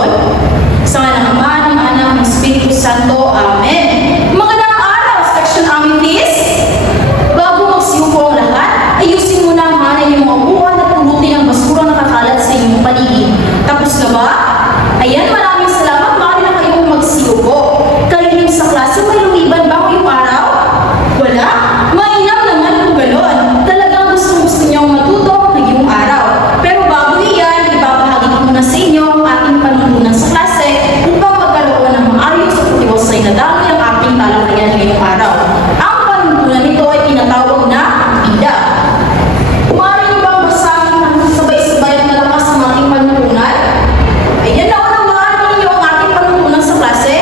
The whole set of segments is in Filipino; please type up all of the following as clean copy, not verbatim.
ngayon? Sa ngalan ng Ama, ng Anak, ng Espiritu Santo. Amen. Magandang araw, Section Amethyst! Bago magsiupo ang lahat, ayusin mo na ang hanay yung mga upuan at pulutin ang basura na kakalat sa inyong paligid. Tapos na ba? Ayan, maraming salamat. Maaari na kayong magsiupo. Kayo sa klase, may lumiban ba ngayong araw? Wala? Mainam naman kung gano'n. Talagang gusto niyong matuto ngayong araw. Pero bago iyan, ibabahagi ko muna sa inyo ang ating panuntunan sa klase upang magkaroon ng maayos at matiwasay na daloy ang ating talakayan ngayong araw. Ang panuntunan nito ay tinatawag na ida. Maaari niyo bang basahin ng sabay-sabay at malakas ang ating panuntunan? Ayan, naunawaan ninyo ang ating panuntunan sa klase?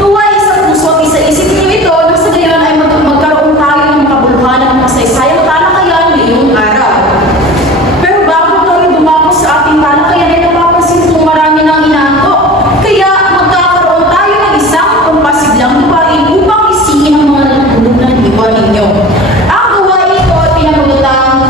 Tuway sa puso at isa-isip niyo ito nang sa gayon ay magkaroon tayo ng makabuluhan at masaysayang talakayan ngayong araw. Pero bago tayo dumako sa ating talakayan ay napapansin kong marami nang inaantok. Kaya magkakaroon tayo ng isang pampasiglang gawain upang isihin ang mga natutulog ng diwa ninyo. Ang gawain ito ay pinamagatang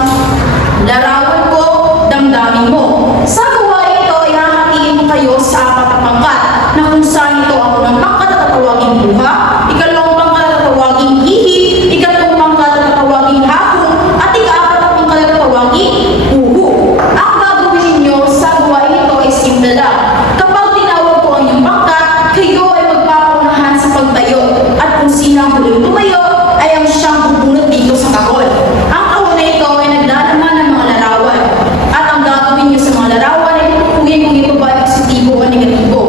larawan ko, damdamin mo. Sa gawain ito ay hahatiin mo kayo sa apat na pangkat na kung saan ito ang unang pangkat na tatawaging buha, ikalawang pangkat na tatawaging hihi, ikatlong pangkat na tatawaging hapon, at ika-apat na pangkat na tatawaging uhu. Ang gagawin ninyo sa gawain ito ay simple lang. Kapag tinawag ko ang iyong pangkat, kayo ay magpapaunahan sa pagtayo. At kung sino ang huling tumayo, ay ang siyang bubunot dito sa kahon. Ang kahon na ito ay naglalaman ng mga larawan. At ang gagawin niyo sa mga larawan ay tutukuyin kung ito ba ay positibo o negatibo.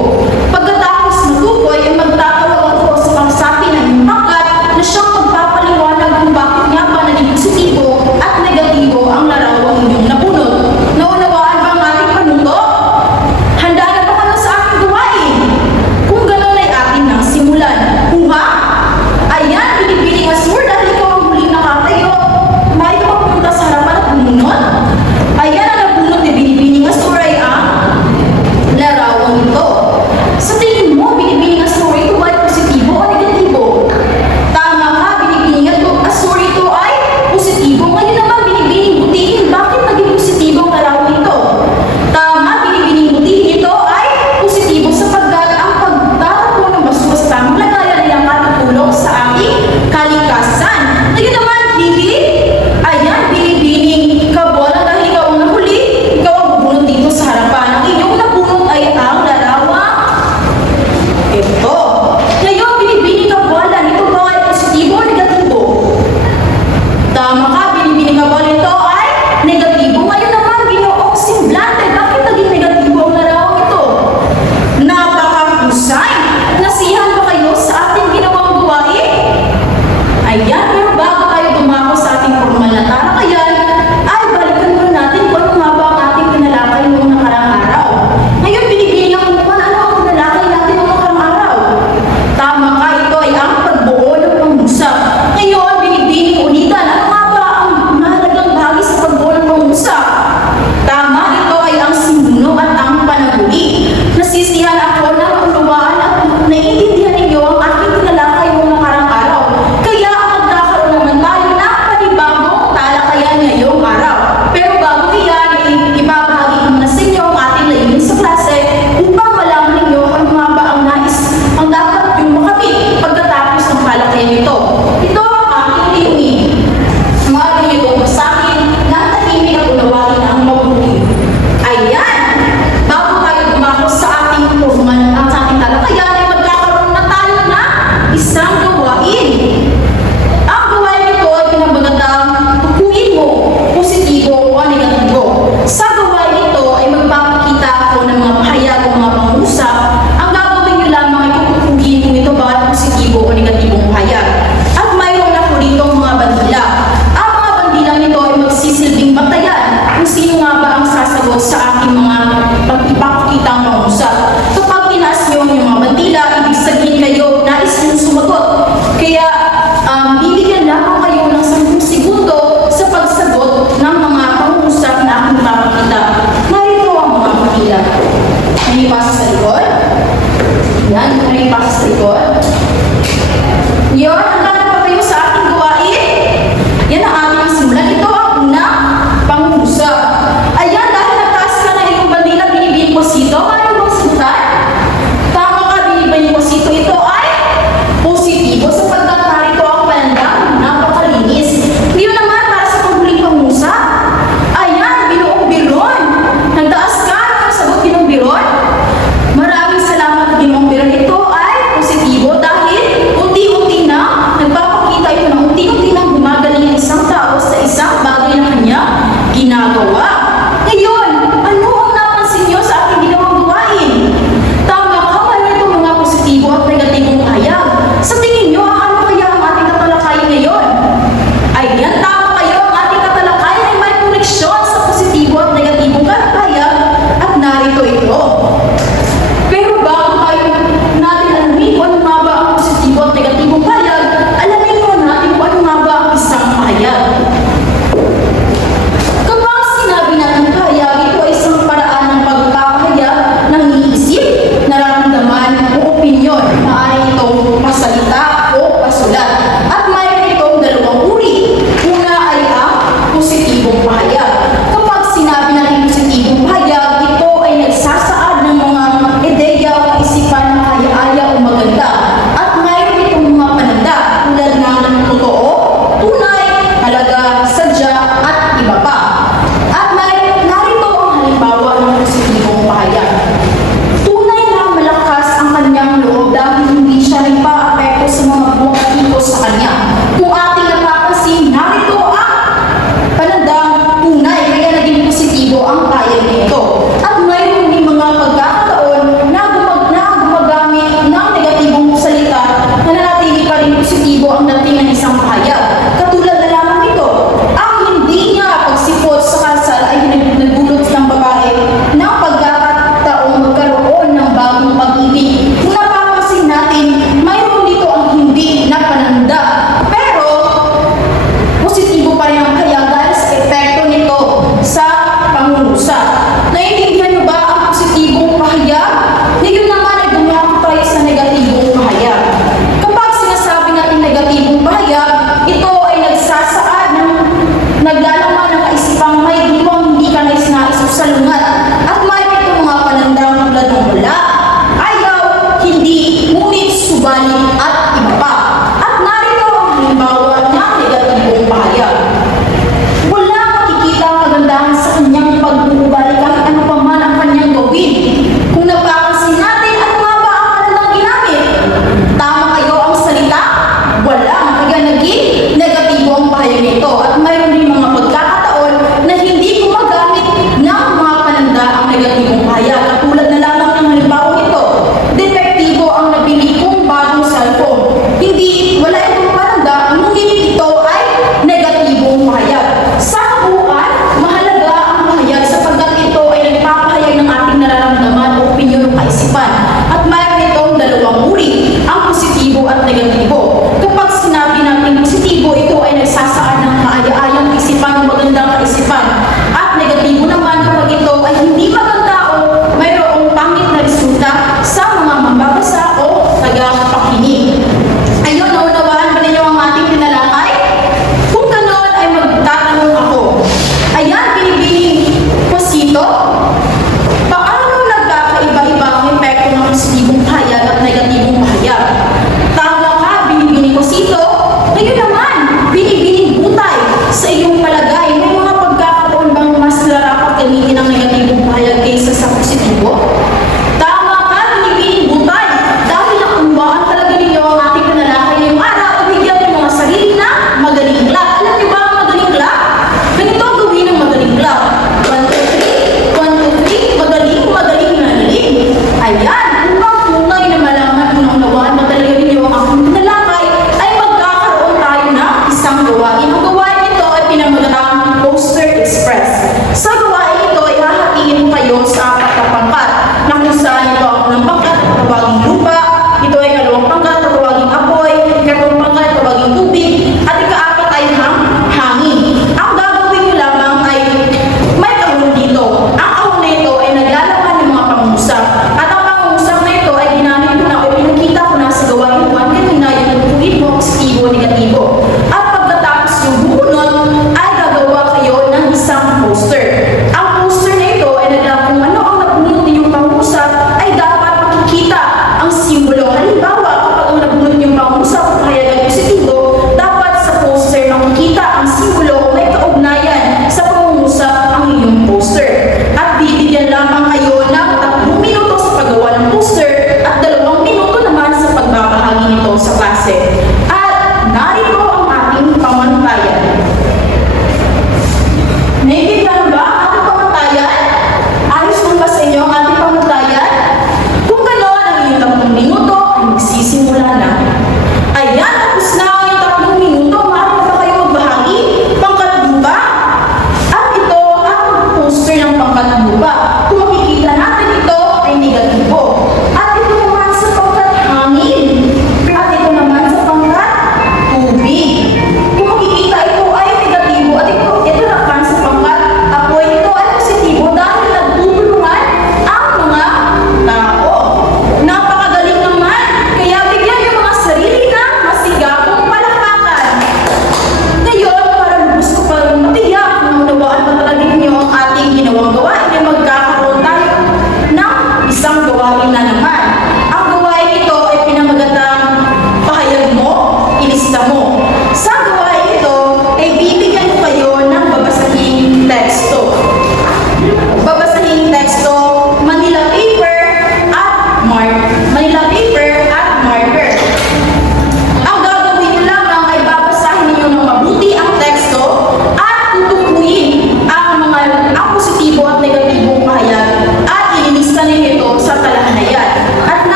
dalawang uri, ang positibo at negatibo.